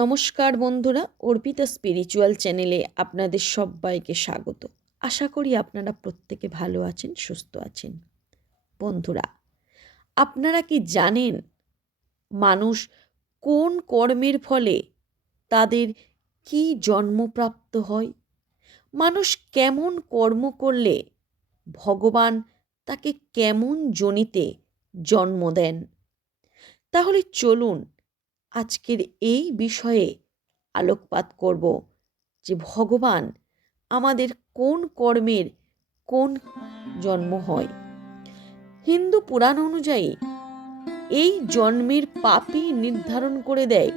নমস্কার বন্ধুরা, অর্পিতা স্পিরিচুয়াল চ্যানেলে আপনাদের সবাইকে স্বাগত। আশা করি আপনারা প্রত্যেকে ভালো আছেন, সুস্থ আছেন। বন্ধুরা, আপনারা কি জানেন মানুষ কোন কর্মের ফলে তাদের কি জন্মপ্রাপ্ত হয়? মানুষ কেমন কর্ম করলে ভগবান তাকে কেমন যোনিতে জন্ম দেন? তাহলে চলুন আজকের এই বিষয়ে আলোকপাত করব যে ভগবান আমাদের কোন কর্মের কোন জন্ম হয়। হিন্দু পুরাণ অনুযায়ী এই জন্মের পাপই নির্ধারণ করে দেয়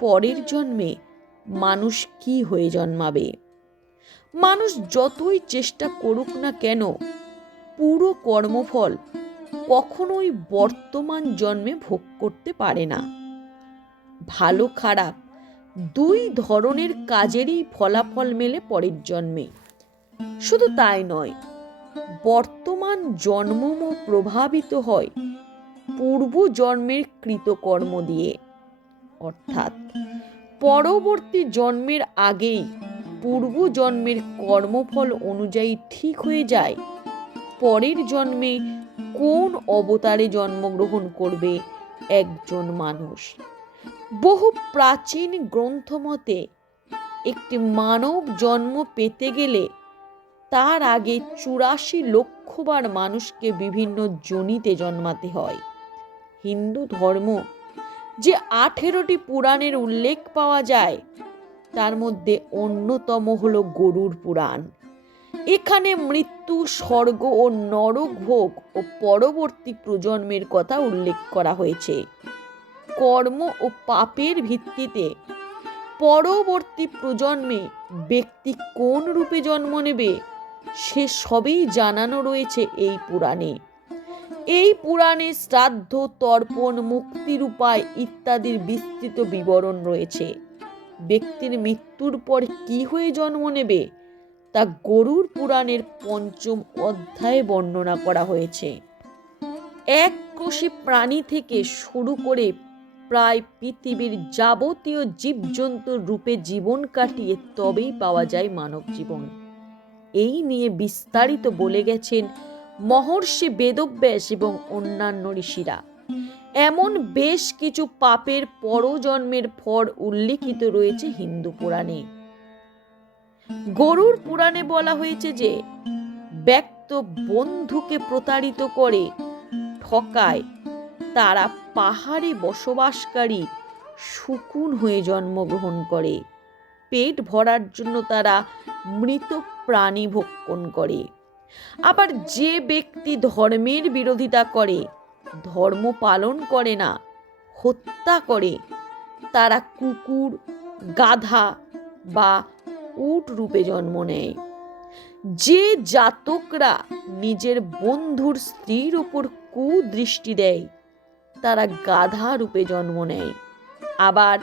পরের জন্মে মানুষ কি হয়ে জন্মাবে। মানুষ যতই চেষ্টা করুক না কেন, পুরো কর্মফল কখনোই বর্তমান জন্মে ভোগ করতে পারে না। ভালো খারাপ দুই ধরনের কাজেরই ফলাফল মেলে পরের জন্মে। শুধু তাই নয়, বর্তমান জন্মও প্রভাবিত হয় পূর্ব জন্মের কৃতকর্ম দিয়ে। অর্থাৎ পরবর্তী জন্মের আগেই পূর্ব জন্মের কর্মফল অনুযায়ী ঠিক হয়ে যায় পরের জন্মে কোন অবতারে জন্মগ্রহণ করবে একজন মানুষ। বহু প্রাচীন গ্রন্থ মতে একটি মানব জন্ম পেতে গেলে তার আগে ৮৪ লক্ষবার মানুষকে বিভিন্ন যোনিতে জন্মাতে হয়। হিন্দু ধর্ম যে ১৮টি পুরাণের উল্লেখ পাওয়া যায় তার মধ্যে অন্যতম হল গরুড় পুরাণ। এখানে মৃত্যু, স্বর্গ ও নরক ভোগ ও পরবর্তী প্রজন্মের কথা উল্লেখ করা হয়েছে। কর্ম ও পাপের ভিত্তিতে পরবর্তী প্রজন্মে ব্যক্তি কোন রূপে জন্ম নেবে সে সবই জানানো রয়েছে এই পুরাণে। এই পুরাণে শ্রাদ্ধ, তর্পণ, মুক্তির উপায় ইত্যাদির বিস্তৃত বিবরণ রয়েছে। ব্যক্তির মৃত্যুর পর কি হয়ে জন্ম নেবে তা গরুড় পুরাণের ৫ম অধ্যায়ে বর্ণনা করা হয়েছে। এককোষী প্রাণী থেকে শুরু করে প্রায় পৃথিবীর যাবতীয় জীবজন্তুর রূপে জীবন কাটিয়ে তবেই পাওয়া যায় মানব জীবন। এই নিয়ে বিস্তারিত বলে গেছেন মহর্ষি বেদব্যাস এবং অন্যান্য ঋষিরা। এমন বেশ কিছু পাপের পরজন্মের ফল উল্লিখিত রয়েছে হিন্দু পুরাণে। গরুড় পুরাণে বলা হয়েছে যে ব্যক্ত বন্ধুকে প্রতারিত করে ঠকায় তারা পাহাড়ে বসবাসকারী শকুন হয়ে জন্মগ্রহণ করে। পেট ভরার জন্য তারা মৃত প্রাণী ভক্ষণ করে। আবার যে ব্যক্তি ধর্মের বিরোধিতা করে, ধর্ম পালন করে না, হত্যা করে, তারা কুকুর, গাধা বা উট রূপে জন্ম নেয়। যে জাতকরা নিজের বন্ধুর স্ত্রীর উপর কুদৃষ্টি দেয় তারা গাধা রূপে জন্ম নেয়। আবার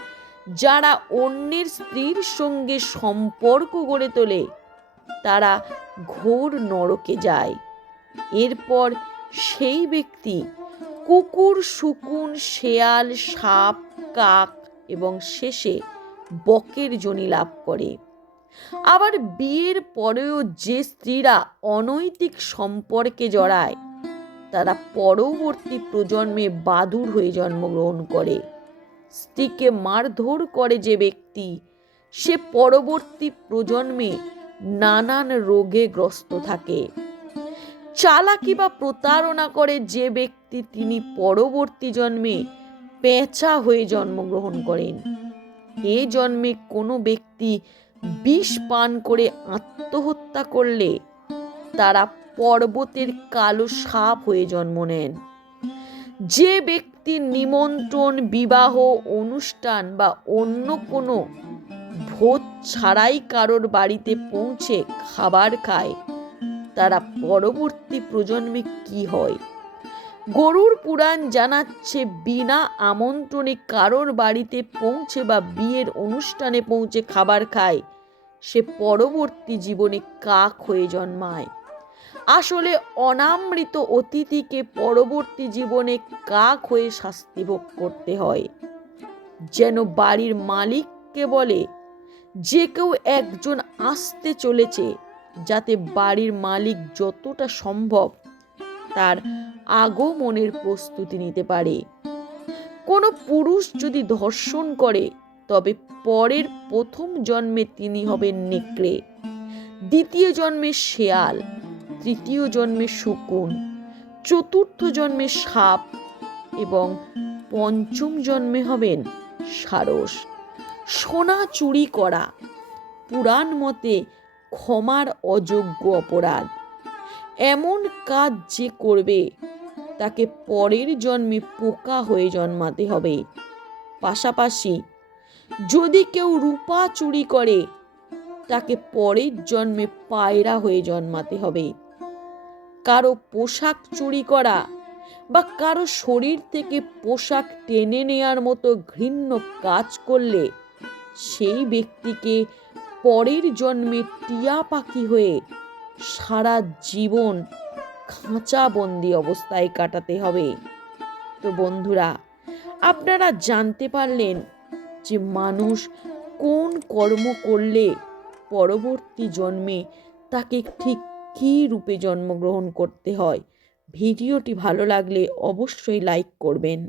যারা অন্যের স্ত্রীর সঙ্গে সম্পর্ক গড়ে তোলে তারা ঘোর নরকে যায়। এরপর সেই ব্যক্তি কুকুর, শকুন, শেয়াল, সাপ, কাক এবং শেষে বকের যোনি লাভ করে। আবার বিয়ের পরেও যে স্ত্রীরা অনৈতিক সম্পর্কে জড়ায় তারা পরবর্তী প্রজন্মে বাদুড় হয়ে জন্মগ্রহণ করে। স্ত্রীকে মারধর করে যে ব্যক্তি সে পরবর্তী প্রজন্মে নানান রোগে গ্রস্ত থাকে। চালাকি বা প্রতারণা করে যে ব্যক্তি তিনি পরবর্তী জন্মে পেঁচা হয়ে জন্মগ্রহণ করেন। এ জন্মে কোনো ব্যক্তি বিষ পান করে আত্মহত্যা করলে তারা পর্বতের কালো সাপ হয়ে জন্ম নেন। যে ব্যক্তি নিমন্ত্রণ, বিবাহ অনুষ্ঠান বা অন্য কোনো ভোজ ছাড়াই কারোর বাড়িতে পৌঁছে খাবার খায় তারা পরবর্তী প্রজন্মে কি হয়। গরুড় পুরাণ জানাচ্ছে বিনা আমন্ত্রণে কারোর বাড়িতে পৌঁছে বা বিয়ের অনুষ্ঠানে পৌঁছে খাবার খায় সে পরবর্তী জীবনে কাক হয়ে জন্মায়। আসলে অনামৃত অতিথিকে পরবর্তী জীবনে কাক হয়ে শাস্তি ভোগ করতে হয়। যেন বাড়ির মালিককে বলে যে কেউ একজন আসতে চলেছে, যাতে বাড়ির মালিক যতটা সম্ভব তার আগমনের প্রস্তুতি নিতে পারে। কোনো পুরুষ যদি ধর্ষণ করে, তবে পরের প্রথম জন্মে তিনি হবেন নেকড়ে, দ্বিতীয় জন্মে শেয়াল, তৃতীয় জন্মে শকুন, চতুর্থ জন্মে সাপ এবং পঞ্চম জন্মে হবেন সারস। সোনা চুরি করা পুরাণ মতে ক্ষমার অযোগ্য অপরাধ। এমন কাজ যে করবে তাকে পরের জন্মে পোকা হয়ে জন্মাতে হবে। পাশাপাশি যদি কেউ রূপা চুরি করে, তাকে পরের জন্মে পায়রা হয়ে জন্মাতে হবে। কারো পোশাক চুরি করা বা কারো শরীর থেকে পোশাক টেনে নেয়ার মতো ঘৃণ্য কাজ করলে সেই ব্যক্তিকে পরের জন্মে টিয়া পাখি হয়ে সারা জীবন খাঁচাবন্দি অবস্থায় কাটাতে হবে। তো বন্ধুরা, আপনারা জানতে পারলেন যে মানুষ কোন কর্ম করলে পরবর্তী জন্মে তাকে ঠিক কী রূপে জন্মগ্রহণ করতে হয়। ভিডিওটি ভালো লাগলে অবশ্যই লাইক করবেন।